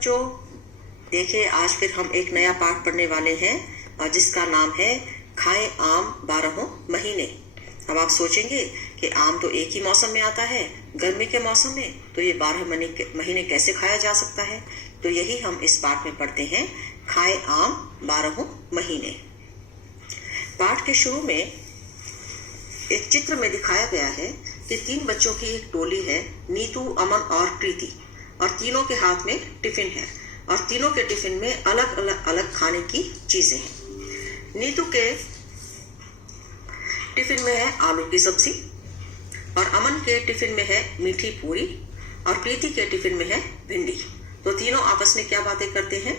बच्चों, देखिए आज फिर हम एक नया पाठ पढ़ने वाले हैं और जिसका नाम है खाए आम 12 महीने। अब आप सोचेंगे कि आम तो एक ही मौसम में आता है, गर्मी के मौसम में, तो ये 12 महीने कैसे खाया जा सकता है। तो यही हम इस पाठ में पढ़ते हैं, खाए आम 12 महीने। पाठ के शुरू में एक चित्र में दिखाया गया है कि 3 बच्चों की एक टोली है, नीतू, अमन और प्रीति, और तीनों के हाथ में टिफिन है और तीनों के टिफिन में अलग अलग खाने की चीजें हैं। नीतू के टिफिन में है आलू की सब्जी और अमन के टिफिन में है मीठी पूरी और प्रीति के टिफिन में है भिंडी। तो तीनों आपस में क्या बातें करते हैं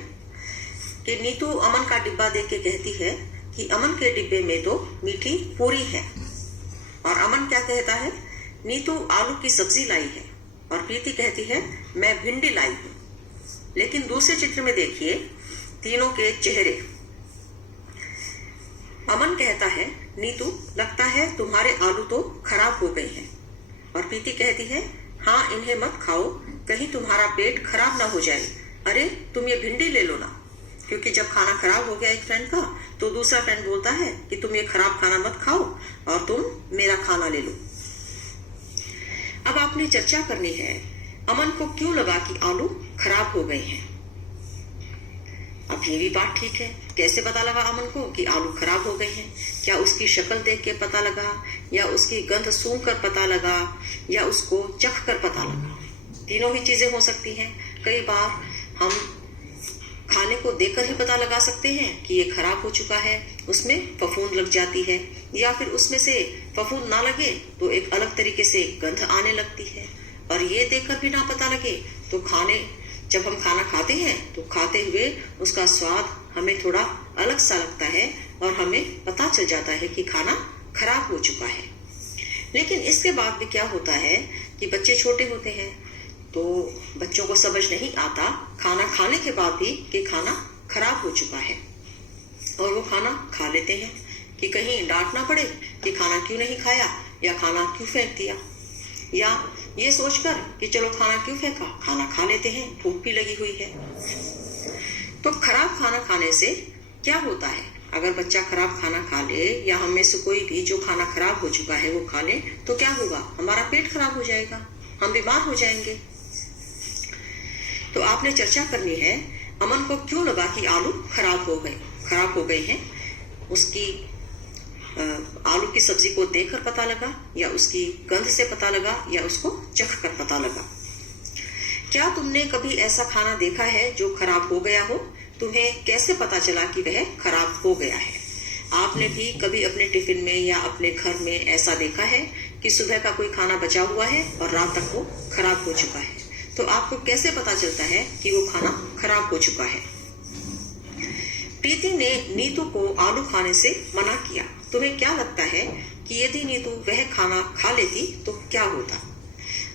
कि नीतू अमन का डिब्बा देख के कहती है कि अमन के डिब्बे में तो मीठी पूरी है, और अमन क्या कहता है, नीतू आलू की सब्जी लाई है, और प्रीति कहती है मैं भिंडी लाई हूं। लेकिन दूसरे चित्र में देखिए तीनों के चेहरे। अमन कहता है, नीतू लगता है तुम्हारे आलू तो खराब हो गए हैं, और प्रीति कहती है हाँ इन्हें मत खाओ, कहीं तुम्हारा पेट खराब ना हो जाए। अरे तुम ये भिंडी ले लो ना। क्योंकि जब खाना खराब हो गया एक फ्रेंड का, तो दूसरा फ्रेंड बोलता है कि तुम ये खराब खाना मत खाओ और तुम मेरा खाना ले लो। अब आपने चर्चा करनी है अमन को क्यों लगा कि आलू खराब हो गए हैं। अब ये भी बात ठीक है, कैसे पता लगा अमन को कि आलू खराब हो गए हैं? क्या उसकी शक्ल देख के पता लगा, या उसकी गंध सूंघ कर पता लगा, या उसको चख कर पता लगा? तीनों ही चीजें हो सकती हैं। कई बार हम खाने को देखकर ही पता लगा सकते हैं कि ये खराब हो चुका है, उसमें फफूंद लग जाती है, या फिर उसमें से फफूंद ना लगे तो एक अलग तरीके से गंध आने लगती है। और ये देखकर भी ना पता लगे तो जब हम खाना खाते हैं तो खाते हुए उसका स्वाद हमें थोड़ा अलग सा लगता है और हमें पता चल जाता है कि खाना खराब हो चुका है। लेकिन इसके बाद भी क्या होता है कि बच्चे छोटे होते हैं तो बच्चों को समझ नहीं आता खाना खाने के बाद भी कि खाना खराब हो चुका है, और वो खाना खा लेते हैं कि कहीं डांट ना पड़े कि खाना क्यों नहीं खाया या खाना क्यों फेंक दिया, या ये सोचकर कि चलो खाना क्यों फेंका, खाना खा लेते हैं, भूख भी लगी हुई है। तो खराब खाना खाने से क्या होता है? अगर बच्चा खराब खाना खा ले या हम में से कोई भी जो खाना खराब हो चुका है वो खा ले तो क्या होगा? हमारा पेट खराब हो जाएगा, हम बीमार हो जाएंगे। तो आपने चर्चा करनी है अमन को क्यों लगा कि आलू खराब हो गए हैं। उसकी आलू की सब्जी को देखकर पता लगा, या उसकी गंध से पता लगा, या उसको चख कर पता लगा। क्या तुमने कभी ऐसा खाना देखा है जो खराब हो गया हो? तुम्हें कैसे पता चला कि वह खराब हो गया है? आपने भी कभी अपने टिफिन में या अपने घर में ऐसा देखा है कि सुबह का कोई खाना बचा हुआ है और रात तक वो खराब हो चुका है? तो आपको कैसे पता चलता है कि वो खाना खराब हो चुका है? प्रीति ने नीतू को आलू खाने से मना किया। तुम्हें क्या लगता है कि यदि नीतू वह खाना खा लेती तो क्या होता?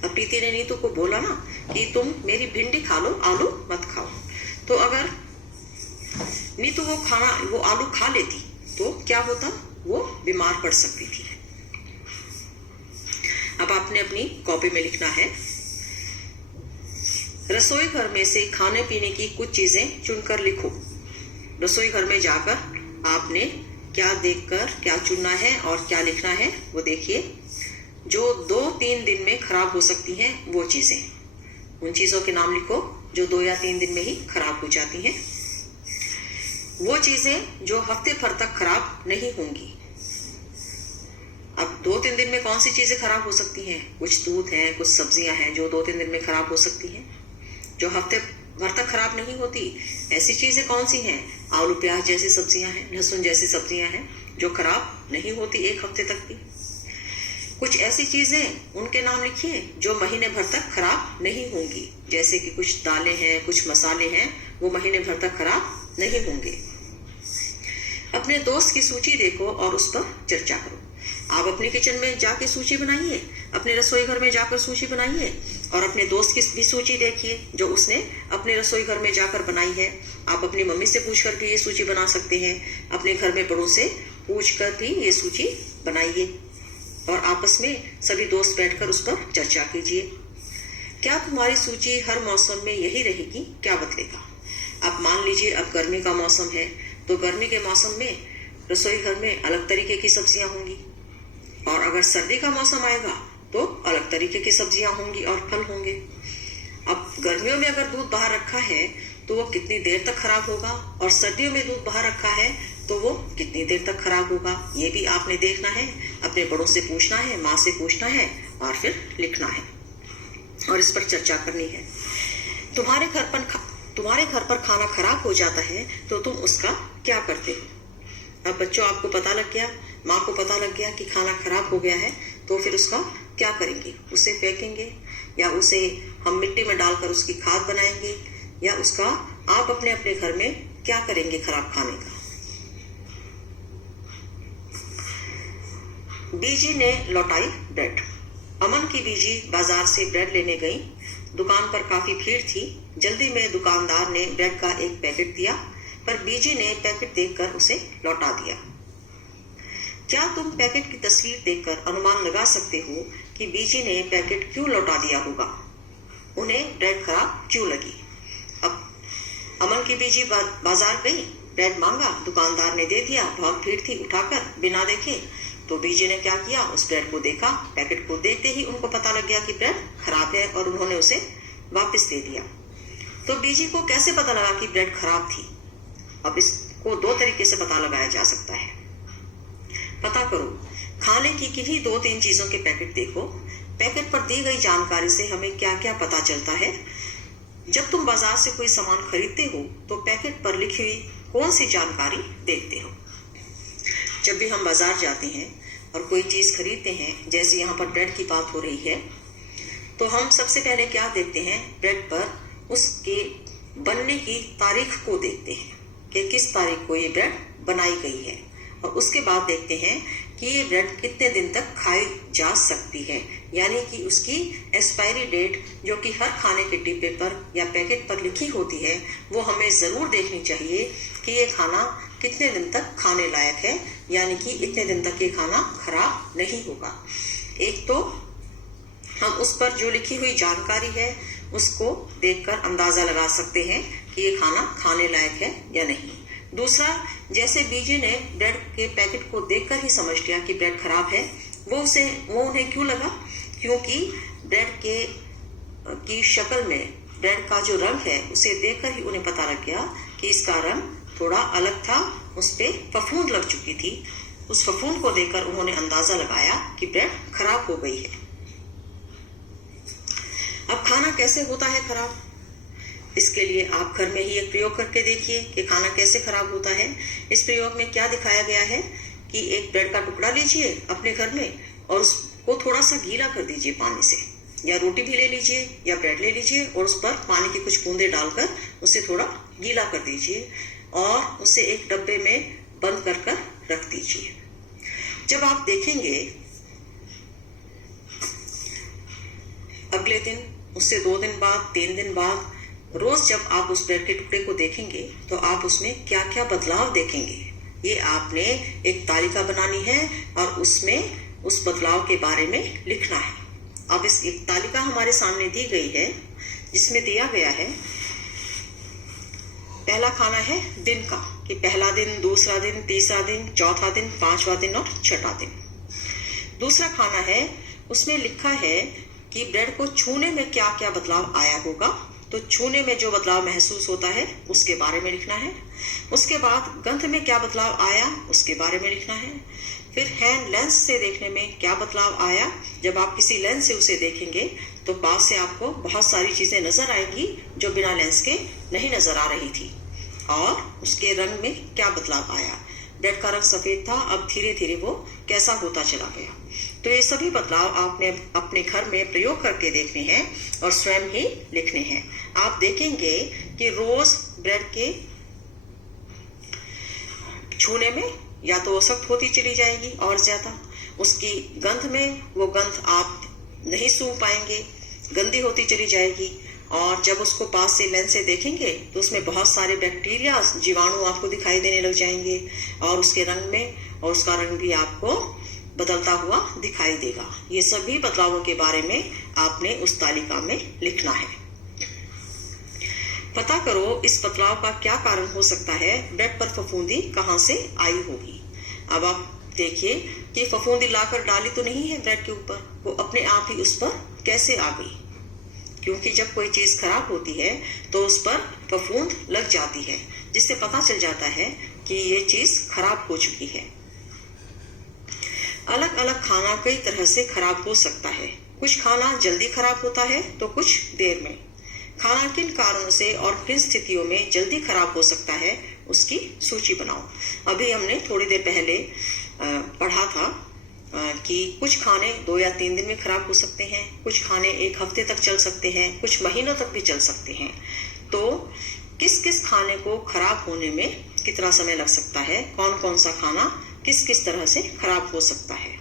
अब प्रीति ने नीतू को बोला ना कि तुम मेरी भिंडी खा लो, आलू मत खाओ। तो अगर नीतू वो आलू खा लेती तो क्या होता? वो बीमार पड़ सकती थी। अब आपने अपनी कॉपी में लिखना है, रसोई घर में से खाने पीने की कुछ चीजें चुनकर लिखो। रसोई घर में जाकर आपने क्या देखकर क्या चुनना है और क्या लिखना है वो देखिए। जो 2-3 दिन में खराब हो सकती हैं वो चीजें, उन चीजों के नाम लिखो जो 2 या 3 दिन में ही खराब हो जाती हैं। वो चीजें जो हफ्ते भर तक खराब नहीं होंगी। अब 2-3 दिन में कौन सी चीजें खराब हो सकती हैं? कुछ दूध है, कुछ सब्जियां हैं जो 2-3 दिन में खराब हो सकती हैं। जो हफ्ते भर तक खराब नहीं होती ऐसी चीजें कौन सी हैं? आलू प्याज जैसी सब्जियां हैं, लहसुन जैसी सब्जियां हैं जो खराब नहीं होती 1 हफ्ते तक भी। कुछ ऐसी चीजें उनके नाम लिखिए जो महीने भर तक खराब नहीं होंगी, जैसे कि कुछ दालें हैं, कुछ मसाले हैं, वो महीने भर तक खराब नहीं होंगे। अपने दोस्त की सूची देखो और उस पर चर्चा करो। आप अपने किचन में जाके सूची बनाइए, अपने रसोई घर में जाकर सूची बनाइए, और अपने दोस्त की भी सूची देखिए जो उसने अपने रसोई घर में जाकर बनाई है। आप अपनी मम्मी से पूछकर भी ये सूची बना सकते हैं, अपने घर में बड़ों से पूछकर भी ये सूची बनाइए, और आपस में सभी दोस्त बैठकर उस पर चर्चा कीजिए। क्या तुम्हारी सूची हर मौसम में यही रहेगी? क्या बदलेगा? अब मान लीजिए अब गर्मी का मौसम है, तो गर्मी के मौसम में रसोई घर में अलग तरीके की सब्जियां होंगी, और अगर सर्दी का मौसम आएगा तो अलग तरीके की सब्जियां होंगी और फल होंगे। अब गर्मियों में अगर दूध बाहर रखा है तो वो कितनी देर तक खराब होगा, और सर्दियों में दूध बाहर रखा है तो वो कितनी देर तक खराब होगा, ये भी आपने देखना है, अपने बड़ों से पूछना है, माँ से पूछना है और फिर लिखना है और इस पर चर्चा करनी है। तुम्हारे घर पर खाना खराब हो जाता है तो तुम उसका क्या करते हो? अब बच्चों, आपको पता लग गया, माँ को पता लग गया कि खाना खराब हो गया है, तो फिर उसका क्या करेंगे? उसे फेंकेंगे, या उसे हम मिट्टी में डालकर उसकी खाद बनाएंगे, या उसका आप अपने अपने घर में क्या करेंगे खराब खाने का? बीजी ने लौटाई ब्रेड। अमन की बीजी बाजार से ब्रेड लेने गई। दुकान पर काफी भीड़ थी। जल्दी में दुकानदार ने ब्रेड का एक पैकेट दिया, पर बीजी ने पैकेट देखकर उसे लौटा दिया। क्या तुम पैकेट की तस्वीर देखकर अनुमान लगा सकते हो कि बीजी ने पैकेट क्यों लौटा दिया होगा? उन्हें ब्रेड खराब क्यों लगी? अब अमन की बीजी बाजार गई, ब्रेड मांगा, दुकानदार ने दे दिया। बहुत भीड़ थी, उठाकर बिना देखे तो बीजी ने क्या किया, उस ब्रेड को देखा। पैकेट को देखते ही उनको पता लग गया कि ब्रेड खराब है और उन्होंने उसे वापस दे दिया। तो बीजी को कैसे पता लगा कि ब्रेड खराब थी? अब इसको दो तरीके से पता लगाया जा सकता है। पता करो, खाने की किन्हीं 2-3 चीजों के पैकेट देखो। पैकेट पर दी गई जानकारी से हमें क्या क्या पता चलता है। जब तुम बाजार से कोई सामान खरीदते हो तो पैकेट पर लिखी हुई कौन सी जानकारी देखते हो? जब भी हम बाजार जाते हैं और कोई चीज खरीदते हैं, जैसे यहाँ पर ब्रेड की बात हो रही है, तो हम सबसे पहले क्या देखते हैं? ब्रेड पर उसके बनने की तारीख को देखते हैं कि किस तारीख को ये ब्रेड बनाई गई है, और उसके बाद देखते हैं कि ये ब्रेड कितने दिन तक खाई जा सकती है, यानी कि उसकी एक्सपायरी डेट जो कि हर खाने के डिब्बे पर या पैकेट पर लिखी होती है, वो हमें जरूर देखनी चाहिए कि ये खाना कितने दिन तक खाने लायक है, यानी कि इतने दिन तक ये खाना खराब नहीं होगा। एक तो हम उस पर जो लिखी हुई जानकारी है उसको देखकर अंदाजा लगा सकते हैं कि ये खाना खाने लायक है या नहीं। दूसरा, जैसे बीजी ने ब्रेड के पैकेट को देखकर ही समझ लिया कि ब्रेड खराब है, वो उन्हें क्यों लगा? क्योंकि ब्रेड की शक्ल में ब्रेड का जो रंग है उसे देखकर ही उन्हें पता लग गया कि इसका रंग थोड़ा अलग था, उस पे फफूंद लग चुकी थी। उस फफूंद को देखकर उन्होंने अंदाजा लगाया कि ब्रेड खराब हो गई है। अब खाना कैसे होता है खराब? इसके लिए आप घर में ही एक प्रयोग करके देखिए कि खाना कैसे खराब होता है। इस प्रयोग में क्या दिखाया गया है कि एक ब्रेड का टुकड़ा लीजिए अपने घर में और उसको थोड़ा सा गीला कर दीजिए पानी से, या रोटी भी ले लीजिए या ब्रेड ले लीजिए और उस पर पानी की कुछ बूंदे डालकर उसे थोड़ा गीला कर दीजिए और उसे एक डब्बे में बंद कर रख दीजिए। जब आप देखेंगे अगले दिन, उससे 2 दिन बाद, 3 दिन बाद, रोज जब आप उस ब्रेड के टुकड़े को देखेंगे तो आप उसमें क्या क्या बदलाव देखेंगे, ये आपने एक तालिका बनानी है और उसमें उस बदलाव के बारे में लिखना है। अब इस एक तालिका हमारे सामने दी गई है जिसमें दिया गया है, पहला खाना है दिन का, कि पहला दिन, दूसरा दिन, तीसरा दिन, चौथा दिन, 5वां दिन और 6वां दिन। दूसरा खाना है, उसमें लिखा है कि ब्रेड को छूने में क्या क्या बदलाव आया होगा, तो छूने में जो बदलाव महसूस होता है उसके बारे में लिखना है। उसके बाद गंध में क्या बदलाव आया उसके बारे में लिखना है। फिर हैंड लेंस से देखने में क्या बदलाव आया, जब आप किसी लेंस से उसे देखेंगे तो पास से आपको बहुत सारी चीजें नजर आएगी जो बिना लेंस के नहीं नजर आ रही थी। और उसके रंग में क्या बदलाव आया, ब्रेड का रंग सफेद था, अब धीरे धीरे वो कैसा होता चला गया। तो ये सभी बदलाव आपने अपने घर में प्रयोग करके देखने हैं और स्वयं ही लिखने हैं। आप देखेंगे कि रोज ब्रेड के छूने में या तो वो सख्त होती चली जाएगी और ज्यादा, उसकी गंध में वो गंध आप नहीं सूंघ पाएंगे, गंदी होती चली जाएगी। और जब उसको पास से लेंस से देखेंगे तो उसमें बहुत सारे बैक्टीरिया, जीवाणु आपको दिखाई देने लग जाएंगे और उसके रंग में, और उसका रंग भी आपको बदलता हुआ दिखाई देगा। ये सभी बदलावों के बारे में आपने उस तालिका में लिखना है। पता करो इस बदलाव का क्या कारण हो सकता है, ब्रेड पर फफूंदी कहाँ से आई होगी। अब आप देखिए कि फफूंदी लाकर डाली तो नहीं है ब्रेड के ऊपर, वो अपने आप ही उस पर कैसे आ गई। क्योंकि जब कोई चीज खराब होती है तो उस पर फफूंद लग जाती है, जिससे पता चल जाता है कि ये चीज खराब हो चुकी है। अलग अलग खाना कई तरह से खराब हो सकता है। कुछ खाना जल्दी खराब होता है तो कुछ देर में। खाना किन कारणों से और किन स्थितियों में जल्दी खराब हो सकता है, उसकी सूची बनाओ। अभी हमने थोड़ी देर पहले पढ़ा था कि कुछ खाने 2 या 3 दिन में खराब हो सकते हैं, कुछ खाने 1 हफ्ते तक चल सकते हैं, कुछ महीनों तक भी चल सकते हैं। तो किस किस खाने को खराब होने में कितना समय लग सकता है, कौन कौन सा खाना किस किस तरह से खराब हो सकता है,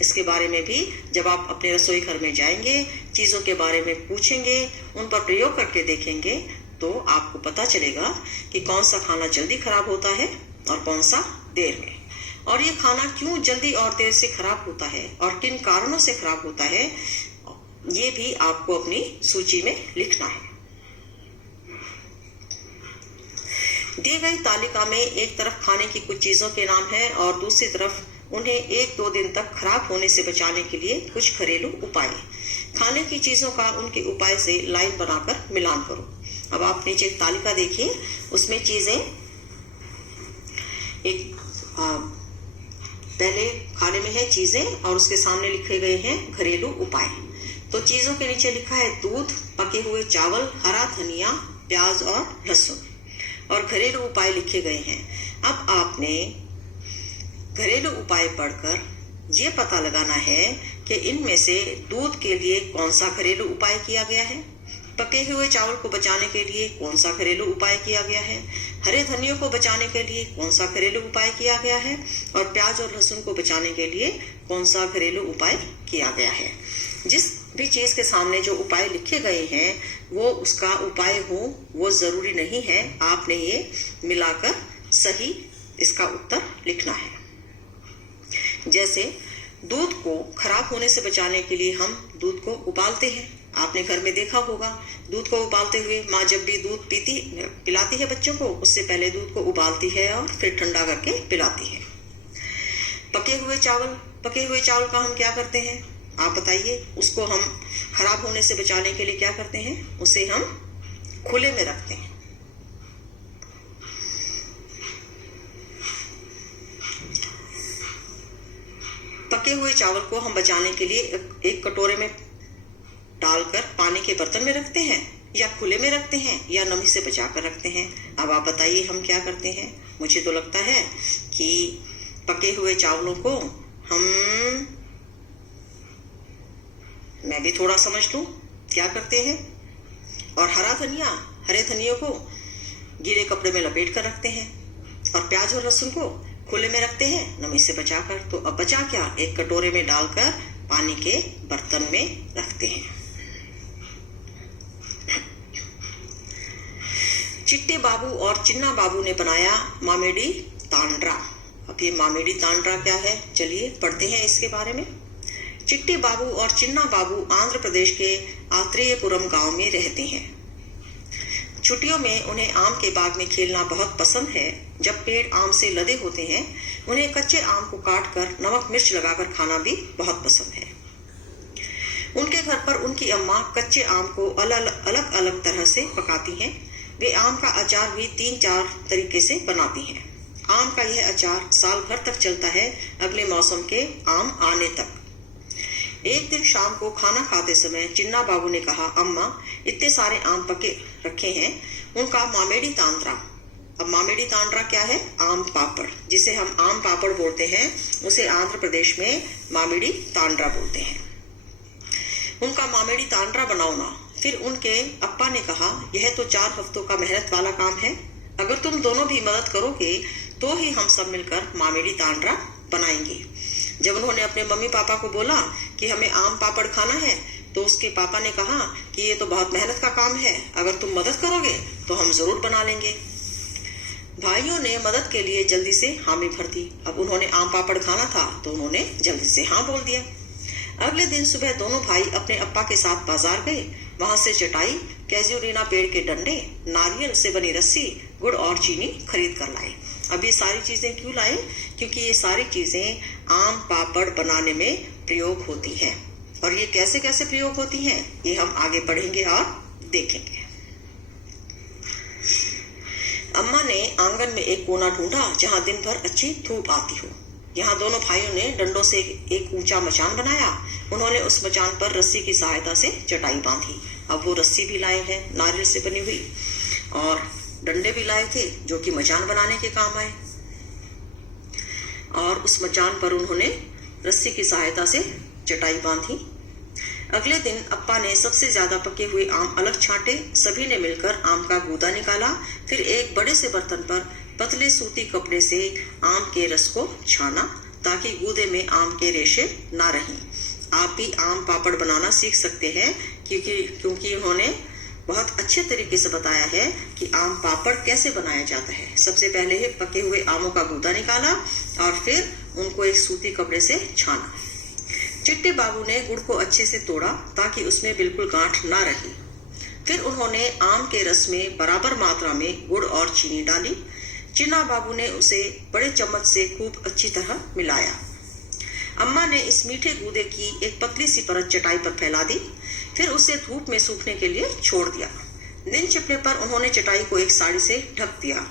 इसके बारे में भी जब आप अपने रसोई घर में जाएंगे, चीजों के बारे में पूछेंगे, उन पर प्रयोग करके देखेंगे, तो आपको पता चलेगा कि कौन सा खाना जल्दी खराब होता है और कौन सा देर में, और ये खाना क्यों जल्दी और देर से खराब होता है और किन कारणों से खराब होता है, ये भी आपको अपनी सूची में लिखना है। दी गई तालिका में एक तरफ खाने की कुछ चीजों के नाम है और दूसरी तरफ उन्हें 1-2 दिन तक खराब होने से बचाने के लिए कुछ घरेलू उपाय। खाने की चीजों का उनके उपाय से लाइन बनाकर मिलान करो। अब आप नीचे एक तालिका देखिए, उसमें चीजें एक पहले खाने में है चीजें और उसके सामने लिखे गए हैं घरेलू उपाय। तो चीजों के नीचे लिखा है दूध, पके हुए चावल, हरा धनिया, प्याज और लहसुन, और घरेलू उपाय लिखे गए हैं। अब आपने घरेलू उपाय पढ़कर ये पता लगाना है कि इनमें से दूध के लिए कौन सा घरेलू उपाय किया गया है, पके हुए चावल को बचाने के लिए कौन सा घरेलू उपाय किया गया है, हरे धनियों को बचाने के लिए कौन सा घरेलू उपाय किया गया है, और प्याज और लहसुन को बचाने के लिए कौन सा घरेलू उपाय किया गया है। जिस भी चीज के सामने जो उपाय लिखे गए हैं वो उसका उपाय हो वो जरूरी नहीं है। आपने ये मिलाकर सही इसका उत्तर लिखना है। जैसे दूध को खराब होने से बचाने के लिए हम दूध को उबालते हैं। आपने घर में देखा होगा, दूध को उबालते हुए माँ जब भी दूध पिलाती है बच्चों को, उससे पहले दूध को उबालती है और फिर ठंडा करके पिलाती है। पके हुए चावल का हम क्या करते हैं, आप बताइए। उसको हम खराब होने से बचाने के लिए क्या करते हैं, उसे हम खुले में रखते हैं। पके हुए चावल को हम बचाने के लिए एक कटोरे में डालकर पानी के बर्तन में रखते हैं, या खुले में रखते हैं, या नमी से बचा कर रखते हैं। अब आप बताइए हम क्या करते हैं। मुझे तो लगता है कि पके हुए चावलों को मैं भी थोड़ा समझ लूं क्या करते हैं, और हरे धनिया को गीले कपड़े में लपेट कर रखते हैं, और प्याज और लहसुन को खुले में रखते हैं नमी से बचाकर। तो अब बचा क्या, एक कटोरे में डालकर पानी के बर्तन में रखते हैं। चिट्टे बाबू और चिन्ना बाबू ने बनाया मामेडी तांड्रा। अब ये मामेडी तांड्रा क्या है, चलिए पढ़ते हैं इसके बारे में। चिट्टे बाबू और चिन्ना बाबू आंध्र प्रदेश के आत्रेयपुरम गांव में रहते हैं। छुट्टियों में उन्हें आम के बाग में खेलना बहुत पसंद है। जब पेड़ आम से लदे होते हैं, उन्हें कच्चे आम को काट कर नमक मिर्च लगाकर खाना भी बहुत पसंद है। उनके घर पर उनकी अम्मा कच्चे आम को अलग अलग तरह से पकाती हैं। वे आम का अचार भी 3-4 तरीके से बनाती हैं। आम का यह अचार साल भर तक चलता है, अगले मौसम के आम आने तक। एक दिन शाम को खाना खाते समय चिन्ना बाबू ने कहा, अम्मा इतने सारे आम पके रखे हैं, उनका मामेडी तांड्रा। अब मामेडी तांड्रा क्या है, आम पापड़, जिसे हम आम पापड़ बोलते हैं, उसे आंध्र प्रदेश में मामेडी तांड्रा बोलते हैं। उनका मामेडी तांड्रा बनाओ ना। फिर उनके अप्पा ने कहा, यह तो 4 हफ्तों का मेहनत वाला काम है, अगर तुम दोनों भी मदद करोगे तो ही हम सब मिलकर मामेडी तांड्रा बनाएंगे। जब उन्होंने अपने मम्मी पापा को बोला कि हमें आम पापड़ खाना है, तो उसके पापा ने कहा कि ये तो बहुत मेहनत का काम है, अगर तुम मदद करोगे तो हम जरूर बना लेंगे। भाइयों ने मदद के लिए जल्दी से हामी भर दी। अब उन्होंने आम पापड़ खाना था तो उन्होंने जल्दी से हाँ बोल दिया। अगले दिन सुबह दोनों भाई अपने अप्पा के साथ बाजार गए। वहां से चटाई, कैजुरीना पेड़ के डंडे, नारियल से बनी रस्सी, गुड़ और चीनी खरीद कर लाए। अब ये सारी चीजें क्यों लाए? क्योंकि ये सारी चीजें आम पापड़ बनाने में प्रयोग होती हैं। और ये कैसे कैसे प्रयोग होती हैं ये हम आगे पढ़ेंगे और देखेंगे। अम्मा ने आंगन में एक कोना ढूंढा जहां दिन भर अच्छी धूप आती हो। यहाँ दोनों भाइयों ने डंडों से एक ऊंचा मचान बनाया। उन्होंने उस मचान पर रस्सी की सहायता से चटाई बांधी। अब वो रस्सी भी लाए हैं नारियल से बनी हुई, और डंडे भी लाए थे जो कि मचान बनाने के काम आए। और उस मचान पर उन्होंने रस्सी की सहायता से चटाई बांधी। अगले दिन अप्पा ने सबसे ज्यादा पके हुए आम अलग छांटे। सभी ने मिलकर आम का गूदा निकाला। फिर एक बड़े से बर्तन पर पतले सूती कपड़े से आम के रस को छाना ताकि गूदे में आम के रेशे ना रहें। आप भी आम पापड़ बनाना सीख सकते हैं क्योंकि उन्होंने बहुत अच्छे तरीके से बताया है कि आम पापड़ कैसे बनाया जाता है। सबसे पहले ही पके हुए आमों का गूदा निकाला और फिर उनको एक सूती कपड़े से छाना। चिट्टे बाबू ने गुड़ को अच्छे से तोड़ा ताकि उसमें बिल्कुल गांठ ना रही। फिर उन्होंने आम के रस में बराबर मात्रा में गुड़ और चीनी डाली। चिन्ना बाबू ने उसे बड़े चम्मच से खूब अच्छी तरह मिलाया। अम्मा ने इस मीठे गूदे की एक पतली सी परत चटाई पर फैला दी। फिर उसे धूप में सूखने के लिए छोड़ दिया। दिन छिपने पर उन्होंने चटाई को एक साड़ी से ढक दिया।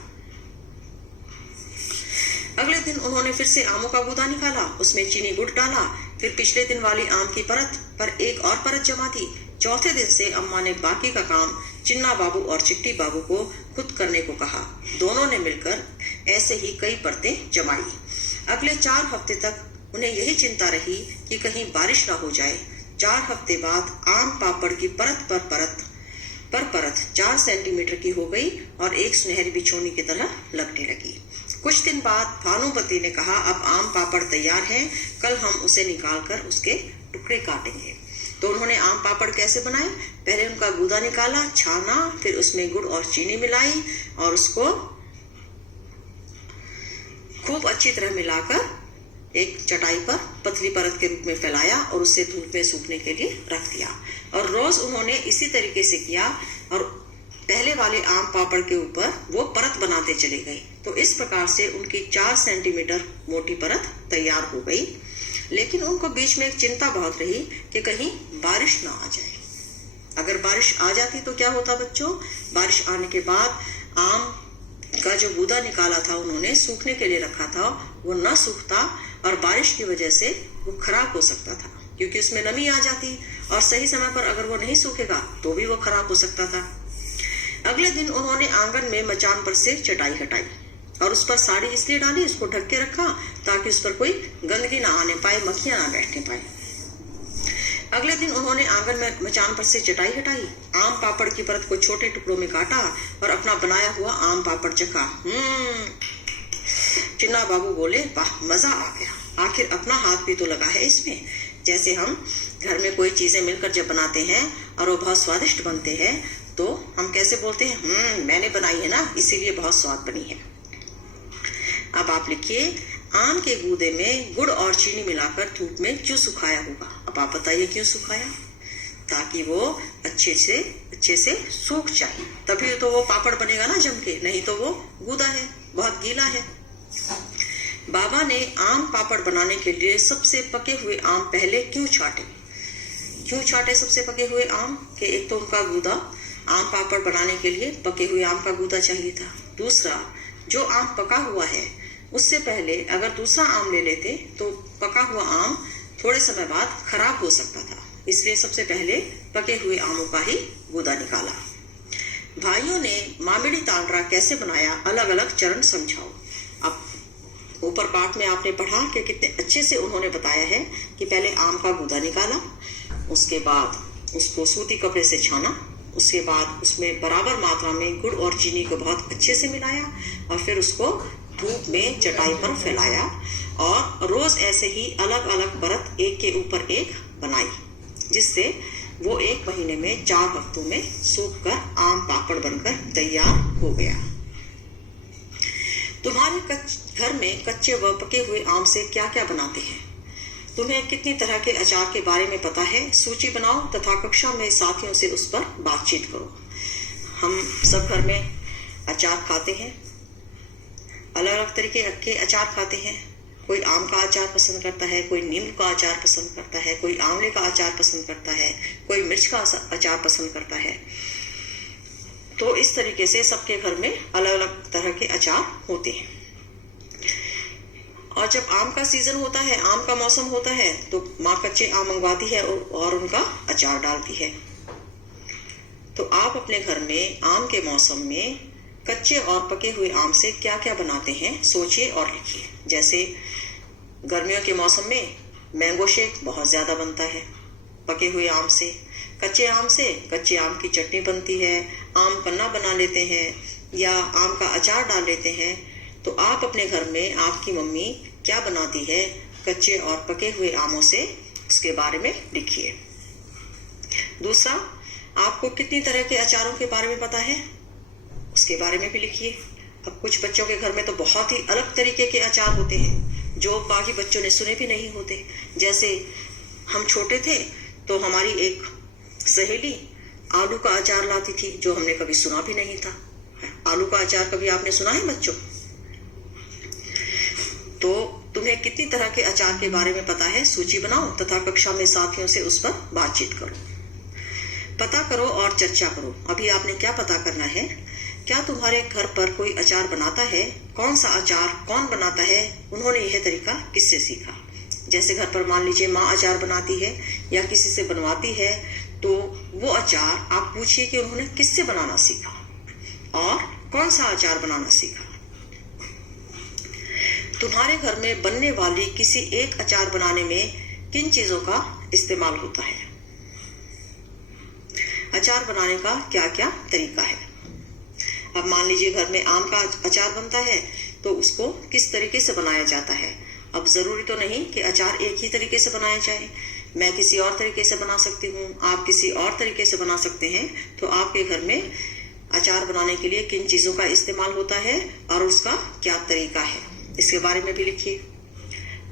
अगले दिन उन्होंने फिर से आमों का गूदा निकाला, उसमें चीनी गुड़ डाला। फिर पिछले दिन वाली आम की परत पर एक और परत जमा दी। चौथे दिन से अम्मा ने बाकी का काम चिन्ना बाबू और चिट्टी बाबू को खुद करने को कहा। दोनों ने मिलकर ऐसे ही कई परतें जमाई। अगले 4 हफ्ते तक उन्हें यही चिंता रही कि कहीं बारिश ना हो जाए। 4 हफ्ते बाद आम पापड़ की परत पर परत 4 सेंटीमीटर की हो गई और एक सुनहरी बिछोनी की तरह लगने लगी। कुछ दिन बाद भानुमती ने कहा, अब आम पापड़ तैयार है, कल हम उसे निकालकर उसके टुकड़े काटेंगे। तो उन्होंने आम पापड़ कैसे बनाए? पहले उनका गूदा निकाला, छाना, फिर उसमें गुड़ और चीनी मिलाई और उसको खूब अच्छी तरह मिलाकर एक चटाई पर पतली परत के रूप में फैलाया और उसे धूप में सूखने के लिए रख दिया। और रोज उन्होंने इसी तरीके से किया और पहले वाले आम पापड़ के ऊपर वो परत बनाते चले गए। तो इस प्रकार से उनकी 4 सेंटीमीटर मोटी परत तैयार हो गई। लेकिन उनको बीच में एक चिंता बहुत रही कि कहीं बारिश ना आ जाए। अगर बारिश आ जाती तो क्या होता बच्चों? बारिश आने के बाद आम का जो गूदा निकाला था उन्होंने सूखने के लिए रखा था, वो ना सूखता और बारिश की वजह से वो खराब हो सकता था, क्योंकि उसमें नमी आ जाती और सही समय पर अगर वो नहीं सूखेगा तो भी वो खराब हो सकता था। अगले दिन उन्होंने आंगन में मचान पर से चटाई हटाई और उस पर साड़ी इसलिए डाली, इसको ढक के रखा ताकि उस पर कोई गंदगी ना आने पाए, मक्खियां ना बैठने पाए। अगले दिन उन्होंने आंगन में मचान पर से चटाई हटाई, आम पापड़ की परत को छोटे टुकड़ों में काटा और अपना बनाया हुआ आम पापड़ चखा। चिन्ना बाबू बोले, वाह, मजा आ गया, आखिर अपना हाथ भी तो लगा है इसमें। जैसे हम घर में कोई चीजें मिलकर जब बनाते हैं और वो बहुत स्वादिष्ट बनते हैं तो हम कैसे बोलते हैं, मैंने बनाई है ना, इसीलिए बहुत स्वाद बनी है। अब आप लिखिए, आम के गूदे में गुड़ और चीनी मिलाकर धूप में क्यों सुखाया होगा? अब आप बताइए क्यों सुखाया? ताकि वो अच्छे से सूख जाए, तभी तो वो पापड़ बनेगा ना जम के, नहीं तो वो गूदा है, बहुत गीला है। बाबा ने आम पापड़ बनाने के लिए सबसे पके हुए आम पहले क्यों छाटे सबसे पके हुए आम के? एक तो उनका गूदा, आम पापड़ बनाने के लिए पके हुए आम का गूदा चाहिए था। दूसरा, जो आम पका हुआ है उससे पहले अगर दूसरा आम ले लेते तो पका हुआ आम थोड़े समय बाद खराब हो सकता था, इसलिए सबसे पहले पके हुए आमों का ही गूदा निकाला। भाइयों ने मामिड़ी तांडरा कैसे बनाया, अलग अलग चरण समझाओ। अब ऊपर पाठ में आपने पढ़ा कि कितने अच्छे से उन्होंने बताया है कि पहले आम का गूदा निकाला, उसके बाद उसको सूती कपड़े से छाना, उसके बाद उसमें बराबर मात्रा में गुड़ और चीनी को बहुत अच्छे से मिलाया और फिर उसको धूप में चटाई पर फैलाया और रोज ऐसे ही अलग अलग परत एक के ऊपर एक बनाई, जिससे वो 1 महीने में 4 हफ्तों में सूखकर आम पापड़ बनकर तैयार हो गया। तुम्हारे घर में कच्चे व पके हुए आम से क्या क्या बनाते हैं? तुम्हें कितनी तरह के अचार के बारे में पता है? सूची बनाओ तथा कक्षा में साथियों से उस पर बातचीत करो। हम सब घर में अचार खाते हैं, अलग अलग तरीके के अचार खाते हैं। कोई आम का अचार पसंद करता है, कोई नींबू का अचार पसंद करता है, कोई आंवले का अचार पसंद करता है, कोई मिर्च का अचार पसंद करता है। तो इस तरीके से सबके घर में अलग अलग तरह के अचार होते हैं। और जब आम का सीजन होता है, आम का मौसम होता है, तो माँ कच्चे आम मंगवाती है और उनका अचार डालती है। तो आप अपने घर में आम के मौसम में कच्चे और पके हुए आम से क्या क्या बनाते हैं, सोचिए और लिखिए। जैसे गर्मियों के मौसम में मैंगो शेक बहुत ज्यादा बनता है पके हुए आम से। कच्चे आम की चटनी बनती है, आम पन्ना बना लेते हैं या आम का अचार डाल लेते हैं। तो आप अपने घर में आपकी मम्मी क्या बनाती है कच्चे और पके हुए आमों से, उसके बारे में लिखिए। दूसरा, आपको कितनी तरह के अचारों के बारे में पता है, उसके बारे में भी लिखिए। अब कुछ बच्चों के घर में तो बहुत ही अलग तरीके के अचार होते हैं जो बाकी बच्चों ने सुने भी नहीं होते। जैसे हम छोटे थे तो हमारी एक सहेली आलू का अचार लाती थी जो हमने कभी सुना भी नहीं था। आलू का अचार कभी आपने सुना है बच्चों? तो तुम्हें कितनी तरह के अचार के बारे में पता है, सूची बनाओ तथा कक्षा में साथियों से उस पर बातचीत करो। पता करो और चर्चा करो। अभी आपने क्या पता करना है? क्या तुम्हारे घर पर कोई अचार बनाता है? कौन सा अचार कौन बनाता है? उन्होंने यह तरीका किससे सीखा? जैसे घर पर मान लीजिए माँ अचार बनाती है या किसी से बनवाती है, तो वो अचार आप पूछिए कि उन्होंने किससे बनाना सीखा और कौन सा अचार बनाना सीखा। तुम्हारे घर में बनने वाली किसी एक अचार बनाने में किन चीजों का इस्तेमाल होता है? अचार बनाने का क्या क्या तरीका है? अब मान लीजिए घर में आम का अचार बनता है तो उसको किस तरीके से बनाया जाता है। अब जरूरी तो नहीं कि अचार एक ही तरीके से बनाया जाए, मैं किसी और तरीके से बना सकती हूँ, आप किसी और तरीके से बना सकते हैं। तो आपके घर में अचार बनाने के लिए किन चीजों का इस्तेमाल होता है और उसका क्या तरीका है, इसके बारे में भी लिखिए।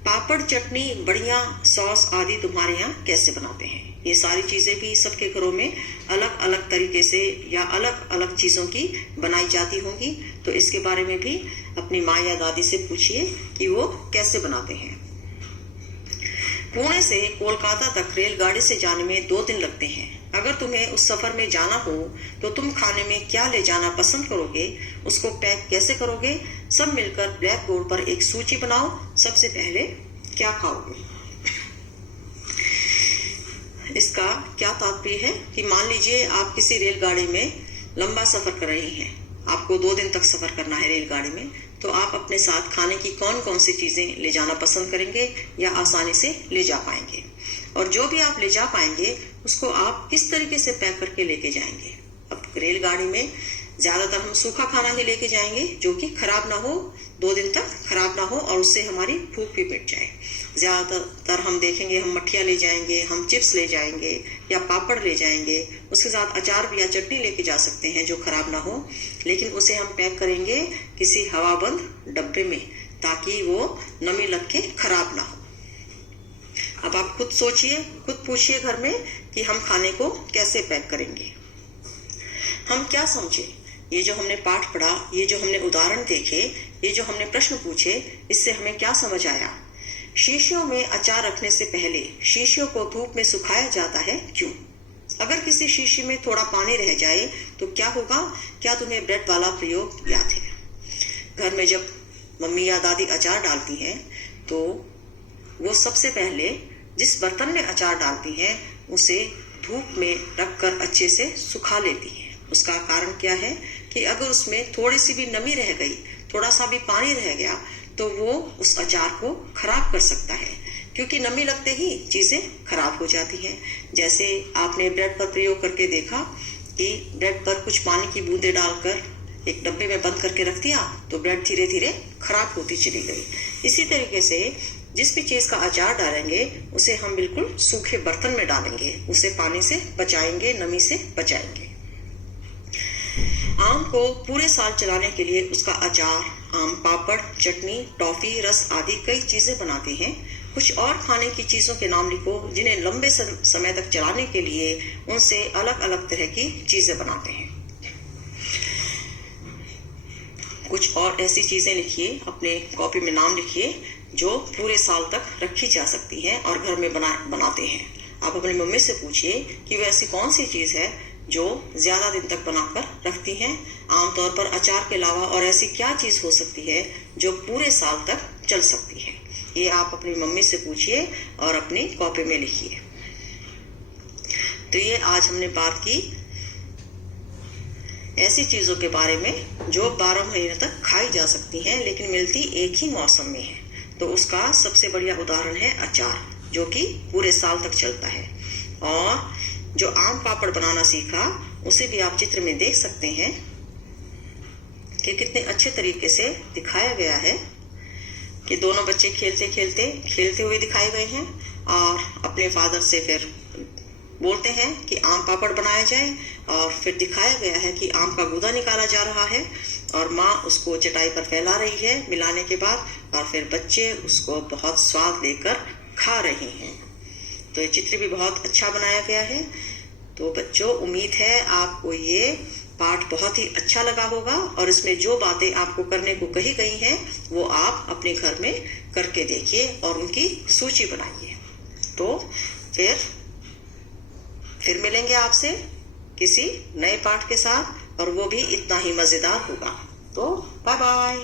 पापड़, चटनी, बढ़िया, सॉस आदि तुम्हारे यहाँ कैसे बनाते हैं? ये सारी चीजें भी सबके घरों में अलग अलग तरीके से या अलग अलग चीजों की बनाई जाती होंगी। तो इसके बारे में भी अपनी माँ या दादी से पूछिए कि वो कैसे बनाते हैं। पुणे से कोलकाता तक रेलगाड़ी से जाने में 2 दिन लगते हैं। अगर तुम्हें उस सफर में जाना हो तो तुम खाने में क्या ले जाना पसंद करोगे, उसको पैक कैसे करोगे? सब मिलकर ब्लैक बोर्ड पर एक सूची बनाओ। सबसे पहले क्या खाओगे? इसका क्या तात्पर्य है कि मान लीजिए आप किसी रेलगाड़ी में लंबा सफर कर रहे हैं, आपको 2 दिन तक सफर करना है रेलगाड़ी में, तो आप अपने साथ खाने की कौन कौन सी चीजें ले जाना पसंद करेंगे या आसानी से ले जा पाएंगे, और जो भी आप ले जा पाएंगे उसको आप किस तरीके से पैक करके लेके जाएंगे। अब रेलगाड़ी में ज्यादातर हम सूखा खाना ही लेके जाएंगे जो कि खराब ना हो, 2 दिन तक खराब ना हो और उससे हमारी भूख भी मिट जाए। ज्यादातर हम देखेंगे हम मठिया ले जाएंगे, हम चिप्स ले जाएंगे या पापड़ ले जाएंगे, उसके साथ अचार या चटनी लेके जा सकते हैं जो खराब ना हो, लेकिन उसे हम पैक करेंगे किसी हवाबंद डब्बे में ताकि वो नमी लग के खराब ना हो। अब आप खुद सोचिए, खुद पूछिए घर में कि हम खाने को कैसे पैक करेंगे। हम क्या समझे? ये जो हमने पाठ पढ़ा, ये जो हमने उदाहरण देखे, ये जो हमने प्रश्न पूछे, इससे हमें क्या समझ आया? शीशियों में अचार रखने से पहले शीशियों को धूप में सुखाया जाता है, क्यों? अगर किसी शीशी में थोड़ा पानी रह जाए तो क्या होगा? क्या तुम्हें ब्रेड वाला प्रयोग याद है? घर में जब मम्मी या दादी अचार डालती हैं तो वो सबसे पहले जिस बर्तन में अचार डालती हैं उसे धूप में रखकर अच्छे से सुखा लेती हैं। उसका कारण क्या है कि अगर उसमें थोड़ी सी भी नमी रह गई, थोड़ा सा भी पानी रह गया, तो वो उस अचार को खराब कर सकता है, क्योंकि नमी लगते ही चीजें खराब हो जाती हैं। जैसे आपने ब्रेड पर प्रयोग करके देखा कि ब्रेड पर कुछ पानी की बूंदें डालकर एक डब्बे में बंद करके रख दिया तो ब्रेड धीरे धीरे खराब होती चली गई। इसी तरीके से जिस भी चीज का अचार डालेंगे उसे हम बिल्कुल सूखे बर्तन में डालेंगे, उसे पानी से बचाएंगे, नमी से बचाएंगे। आम को पूरे साल चलाने के लिए उसका अचार, आम पापड़, चटनी, टॉफी, रस आदि कई चीजें बनाते हैं। कुछ और खाने की चीजों के नाम लिखो जिन्हें लंबे समय तक चलाने के लिए उनसे अलग अलग तरह की चीजें बनाते हैं। कुछ और ऐसी चीजें लिखिए, अपने कॉपी में नाम लिखिए जो पूरे साल तक रखी जा सकती हैं और घर में बनाते हैं। आप अपनी मम्मी से पूछिए कि वह ऐसी कौन सी चीज है जो ज्यादा दिन तक बनाकर रखती हैं। आमतौर पर अचार के अलावा और ऐसी क्या चीज हो सकती है जो पूरे साल तक चल सकती है, ये आप अपनी मम्मी से पूछिए और अपनी कॉपी में लिखिए। तो ये आज हमने बात की ऐसी चीजों के बारे में जो 12 महीने तक खाई जा सकती हैं लेकिन मिलती एक ही मौसम में है। तो उसका सबसे बढ़िया उदाहरण है अचार, जो कि पूरे साल तक चलता है। और जो आम पापड़ बनाना सीखा उसे भी आप चित्र में देख सकते हैं कि कितने अच्छे तरीके से दिखाया गया है कि दोनों बच्चे खेलते हुए दिखाए गए हैं और अपने फादर से फिर बोलते हैं कि आम पापड़ बनाया जाए, और फिर दिखाया गया है कि आम का गूदा निकाला जा रहा है और माँ उसको चटाई पर फैला रही है मिलाने के बाद, और फिर बच्चे उसको बहुत स्वाद लेकर खा रहे हैं। तो ये चित्र भी बहुत अच्छा बनाया गया है। तो बच्चों, उम्मीद है आपको ये पाठ बहुत ही अच्छा लगा होगा और इसमें जो बातें आपको करने को कही गई हैं वो आप अपने घर में करके देखिए और उनकी सूची बनाइए। तो फिर मिलेंगे आपसे किसी नए पाठ के साथ, और वो भी इतना ही मजेदार होगा। तो बाय बाय।